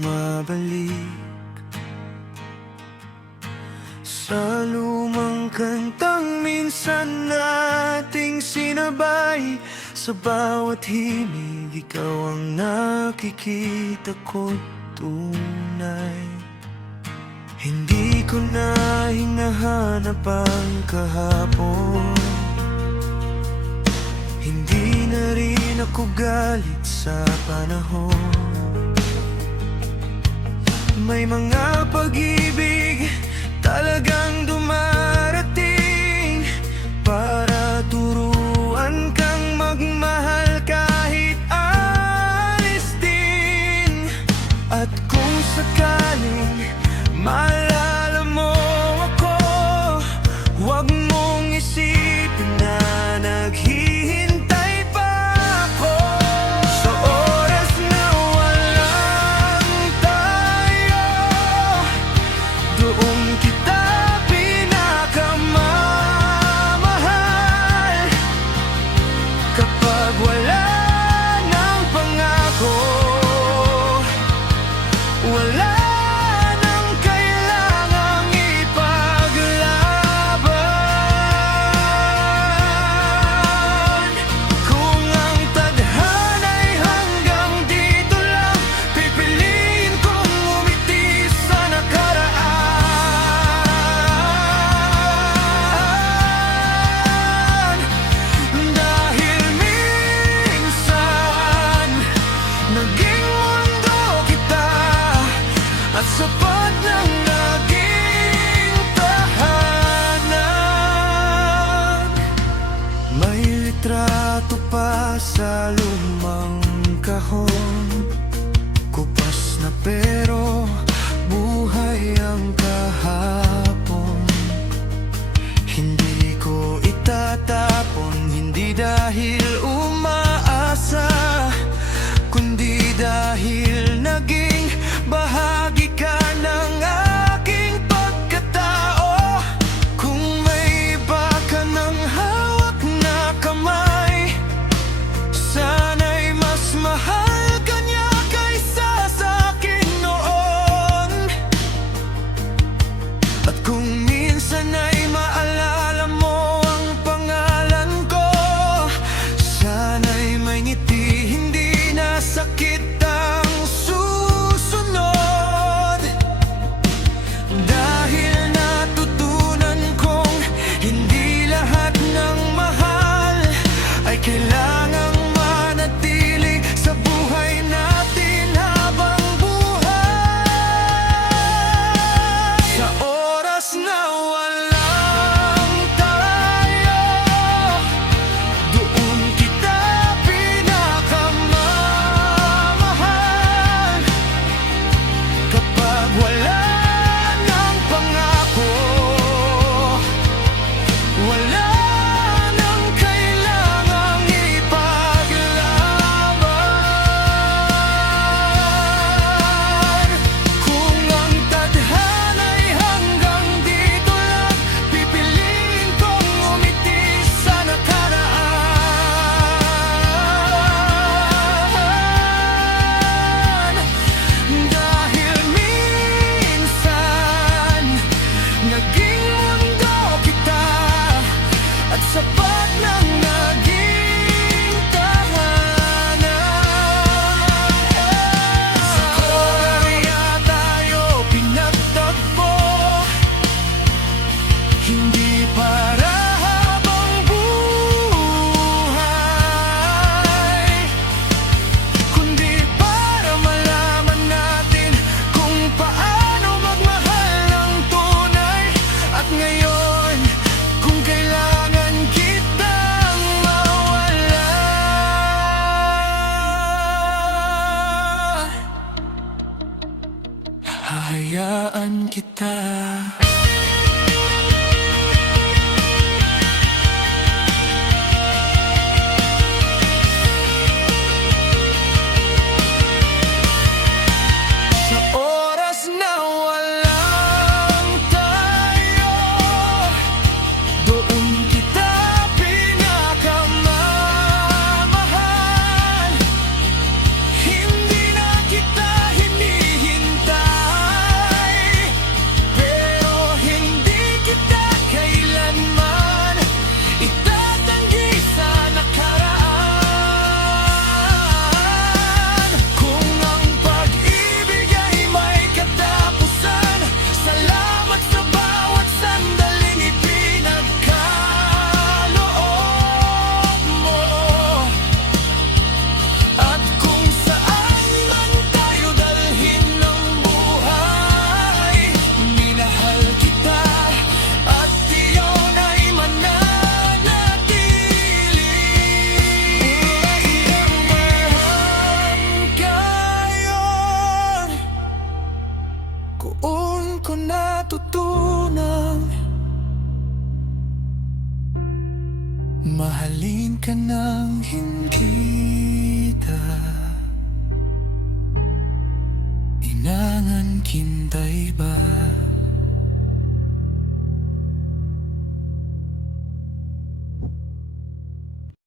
bumabalik sa lumang kantang minsan nating sinabay. Sa bawat himig, ikaw ang nakikita ko tunay. Hindi ko na hinahanap ang kahapon, hindi na rin ako galit sa panahon. May mga pag-ibig talagang dumarating para turuan kang magmahal kahit alis din. At kung sakaling maalala mo ako, huwag mong isipin na naghihintay pa ako. Sa oras na walang tayo, doon kita pinakamamahal. Kapag wala ng pangako, wala at sapat ng naging tahanan. May litrato pa sa lumang kahon, kupas na pero buhay ang kahapon. Hindi ko itatapon, hindi dahil umaasa, kundi dahil naging bahagi ka ng aking pagkatao. Kung may iba ka ng hawak na kamay, sana'y mas mahal ka niya kaysa sa akin noon. At kung minsan ay maalala mo ang pangalan ko, sana'y may ngiti, hindi na sakit ang susunod. Dahil natutunan kong hindi lahat ng mahal ay kailangang manatili sa buhay natin habang buhay. Sa oras na walang tayo, doon kita pinakamamahal. Kapag wala ng pangako, wala nang kailangang ipaglaban. Kung ang tadhana'y hanggang dito lang, pipiliin kong umiti sa nakaraan. Dahil minsan naging mundo kita at sapat ng naging tahanan. Sa Korea tayo pinagtagpo, hindi para habang buhay, kundi para malaman natin kung paano magmahal ng tunay. At ngayon, kung kailangan kitang mawala, hahayaan kita. Sa oras na walang tayo, doon kita pinakamamahal. Hindi na kita hinihingi ka nang hindi ta inangan kintay ba?